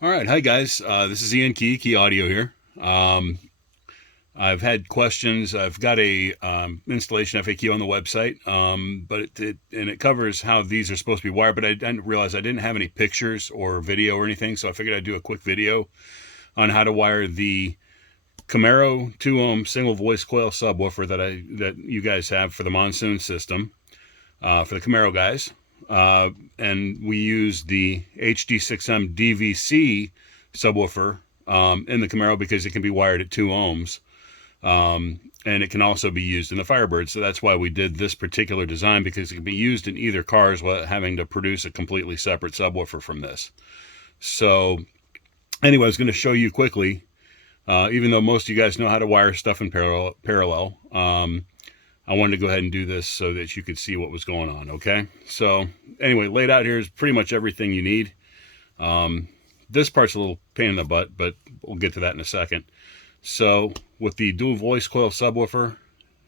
All right, hi guys. This is Ian Kee Audio here. I've had questions. I've got a installation FAQ on the website, but it covers how these are supposed to be wired. But I didn't realize I didn't have any pictures or video or anything, so I figured I'd do a quick video on how to wire the Camaro 2-ohm single voice coil subwoofer that you guys have for the Monsoon system, for the Camaro guys. And we use the HD-6M DVC subwoofer in the Camaro because it can be wired at 2 ohms. And it can also be used in the Firebird. So that's why we did this particular design, because it can be used in either cars without having to produce a completely separate subwoofer from this. So anyway, I was going to show you quickly, even though most of you guys know how to wire stuff in parallel, I wanted to go ahead and do this so that you could see what was going on, okay? So anyway, laid out here is pretty much everything you need. This part's a little pain in the butt, but we'll get to that in a second. So with the dual voice coil subwoofer,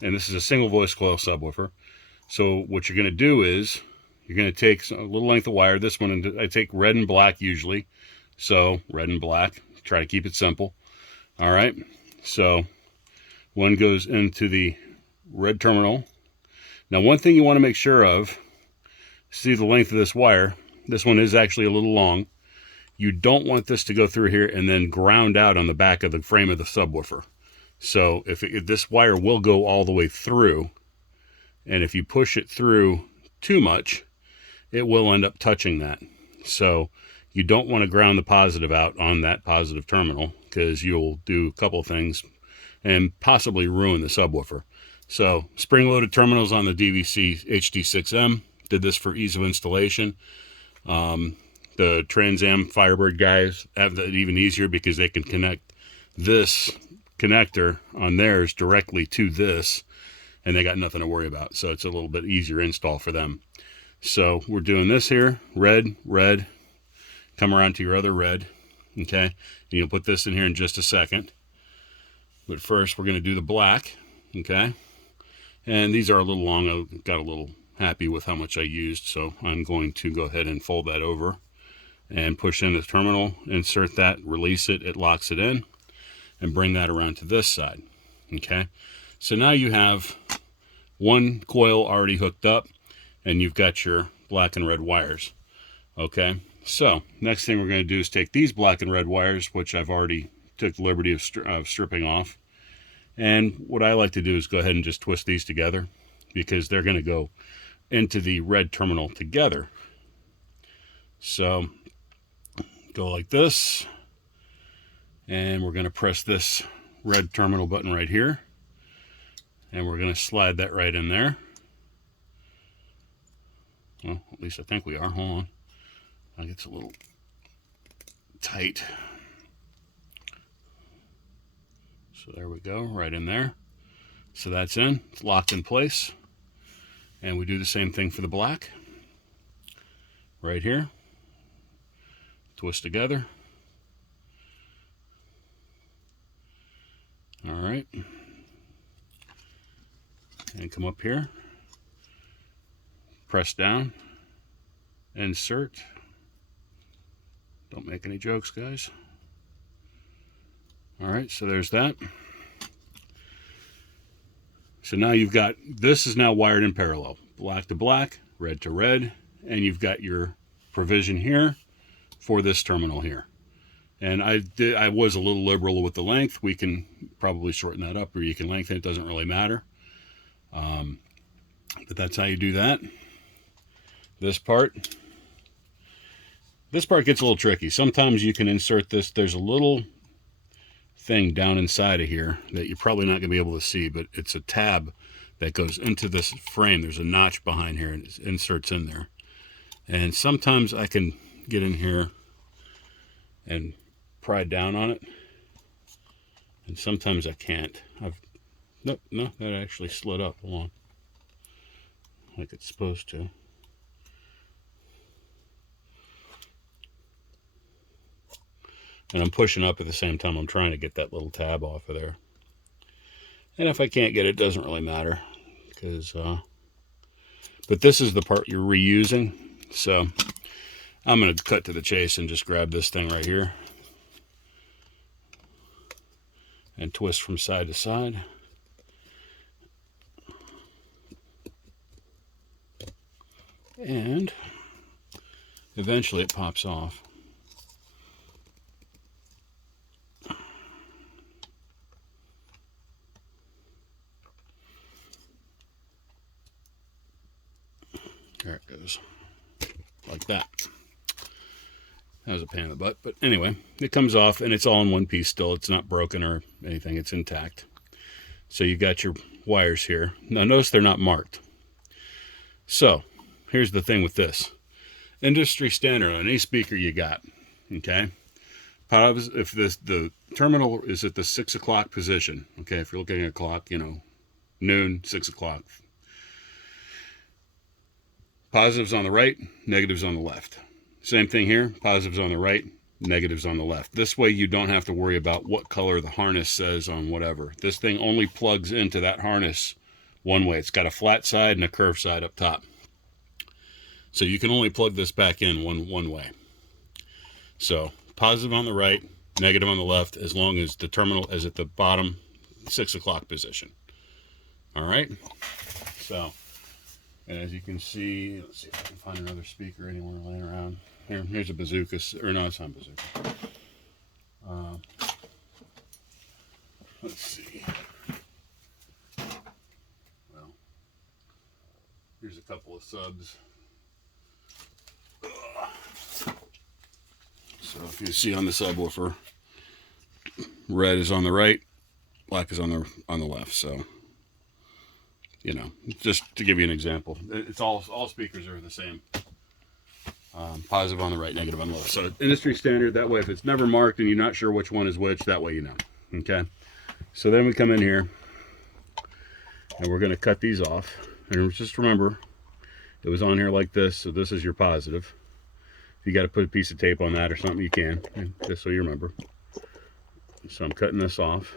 and this is a single voice coil subwoofer, so what you're going to do is you're going to take a little length of wire. This one, I take red and black usually, so red and black. Try to keep it simple. All right, so one goes into the red terminal. Now, one thing you want to make sure of, see the length of this wire. This one is actually a little long. You don't want this to go through here and then ground out on the back of the frame of the subwoofer. So if this wire will go all the way through, and if you push it through too much, it will end up touching that. So you don't want to ground the positive out on that positive terminal, because you'll do a couple of things and possibly ruin the subwoofer. So spring-loaded terminals on the DVC HD-6M. Did this for ease of installation. The Trans Am Firebird guys have that even easier, because they can connect this connector on theirs directly to this, and they got nothing to worry about. So it's a little bit easier install for them. So we're doing this here, red, red, come around to your other red, okay? You'll put this in here in just a second. But first we're gonna do the black, okay? And these are a little long. I got a little happy with how much I used, so I'm going to go ahead and fold that over and push in the terminal, insert that, release it, it locks it in, and bring that around to this side, okay? So now you have one coil already hooked up, and you've got your black and red wires, okay? So next thing we're going to do is take these black and red wires, which I've already took the liberty of stripping off. And what I like to do is go ahead and just twist these together, because they're going to go into the red terminal together. So go like this, and we're going to press this red terminal button right here, and we're going to slide that right in there. Well, at least I think we are. Hold on. I think it's a little tight. So there we go, right in there. So that's in, it's locked in place. And we do the same thing for the black. Right here. Twist together. All right. And come up here. Press down. Insert. Don't make any jokes, guys. All right, so there's that. So now you've got, this is now wired in parallel, black to black, red to red, and you've got your provision here for this terminal here. And I was a little liberal with the length. We can probably shorten that up, or you can lengthen it, doesn't really matter. But that's how you do that. This part gets a little tricky. Sometimes you can insert this, there's a little thing down inside of here that you're probably not going to be able to see, but it's a tab that goes into this frame. There's a notch behind here, and it inserts in there. And sometimes I can get in here and pry down on it, and sometimes I can't. No, that actually slid up. Hold on, like it's supposed to. And I'm pushing up at the same time I'm trying to get that little tab off of there. And if I can't get it, it doesn't really matter, because but this is the part you're reusing. So I'm going to cut to the chase and just grab this thing right here and twist from side to side. And eventually it pops off. There it goes. Like that. That was a pain in the butt. But anyway, it comes off and it's all in one piece still. It's not broken or anything. It's intact. So you got your wires here. Now notice they're not marked. So here's the thing with this. Industry standard on any speaker you got. Okay. If the terminal is at the 6 o'clock position. Okay. If you're looking at a clock, you know, noon, 6 o'clock. Positives on the right, negatives on the left. Same thing here, positives on the right, negatives on the left. This way you don't have to worry about what color the harness says on whatever. This thing only plugs into that harness one way. It's got a flat side and a curved side up top. So you can only plug this back in one way. So positive on the right, negative on the left, as long as the terminal is at the bottom 6 o'clock position. All right, so. And as you can see, let's see if I can find another speaker anywhere laying around. Here's a bazooka, or no, it's not a bazooka. Let's see. Well, here's a couple of subs. So if you see on the subwoofer, red is on the right, black is on the left. So. You know, just to give you an example, it's all speakers are the same. Positive on the right, negative on the left. So industry standard. That way, if it's never marked and you're not sure which one is which, that way you know. Okay. So then we come in here, and we're going to cut these off. And just remember, it was on here like this. So this is your positive. If you got to put a piece of tape on that or something, you can, just so you remember. So I'm cutting this off.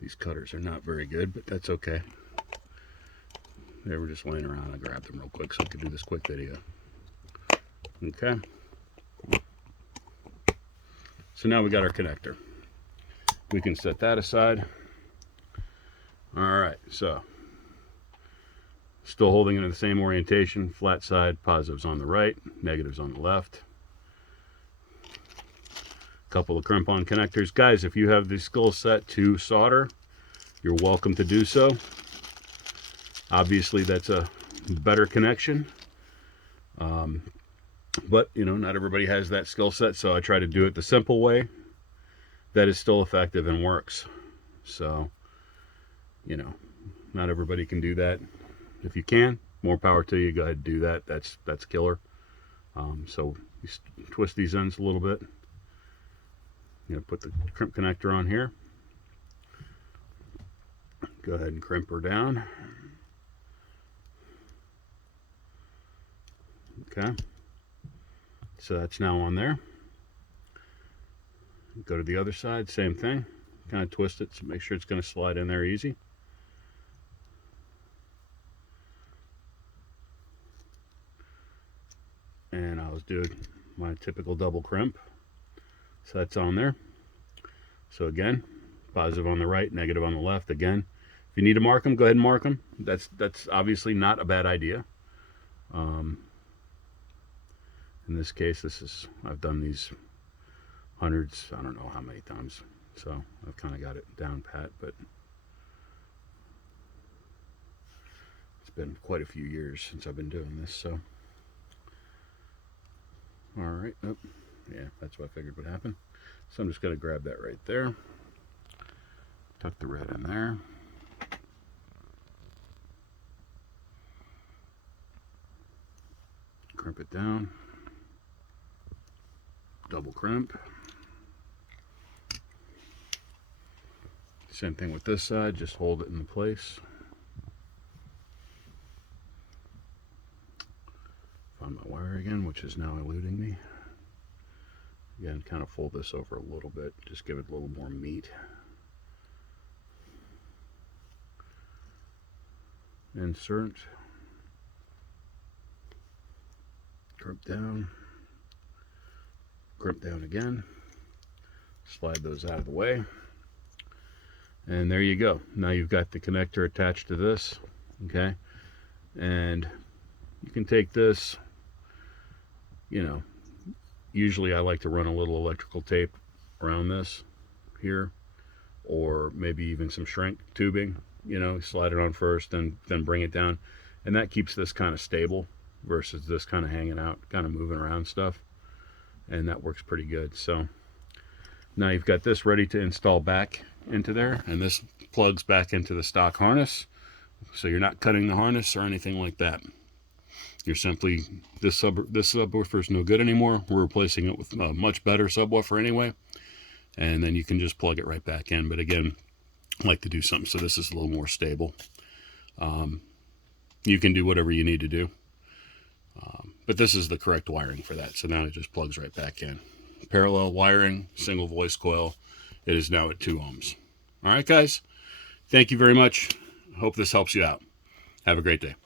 These cutters are not very good, but that's okay. They were just laying around. I grabbed them real quick so I could do this quick video. Okay. So now we got our connector. We can set that aside. All right, so still holding it in the same orientation. Flat side, positives on the right, negatives on the left. Couple of crimp-on connectors. Guys, if you have the skill set to solder, you're welcome to do so. Obviously, that's a better connection. But, you know, not everybody has that skill set, so I try to do it the simple way that is still effective and works. So, you know, not everybody can do that. If you can, more power to you. Go ahead and do that. That's killer. So you twist these ends a little bit. You know, put the crimp connector on here. Go ahead and crimp her down. Okay. So that's now on there. Go to the other side, same thing. Kind of twist it to make sure it's going to slide in there easy. And I was doing my typical double crimp. So that's on there. So again, positive on the right, negative on the left. Again, if you need to mark them, go ahead and mark them. That's obviously not a bad idea. In this case, I've done these hundreds, I don't know how many times. So I've kind of got it down pat, but it's been quite a few years since I've been doing this. So, all right. Oh, yeah, that's what I figured would happen. So I'm just going to grab that right there. Tuck the red in there. Crimp it down. Double crimp. Same thing with this side, just hold it in place. Found my wire again, which is now eluding me. Again, kind of fold this over a little bit, just give it a little more meat. Insert. Grip down, grip down again, slide those out of the way, and there you go. Now you've got the connector attached to this, okay? And you can take this, you know, usually I like to run a little electrical tape around this here, or maybe even some shrink tubing, you know, slide it on first and then bring it down, and that keeps this kind of stable versus this kind of hanging out, kind of moving around stuff, and that works pretty good. So now you've got this ready to install back into there, and this plugs back into the stock harness, so you're not cutting the harness or anything like that. You're simply, this subwoofer is no good anymore. We're replacing it with a much better subwoofer anyway, and then you can just plug it right back in. But again, I like to do something so this is a little more stable. You can do whatever you need to do, but this is the correct wiring for that. So now it just plugs right back in. Parallel wiring, single voice coil. It is now at 2 ohms. All right, guys. Thank you very much. Hope this helps you out. Have a great day.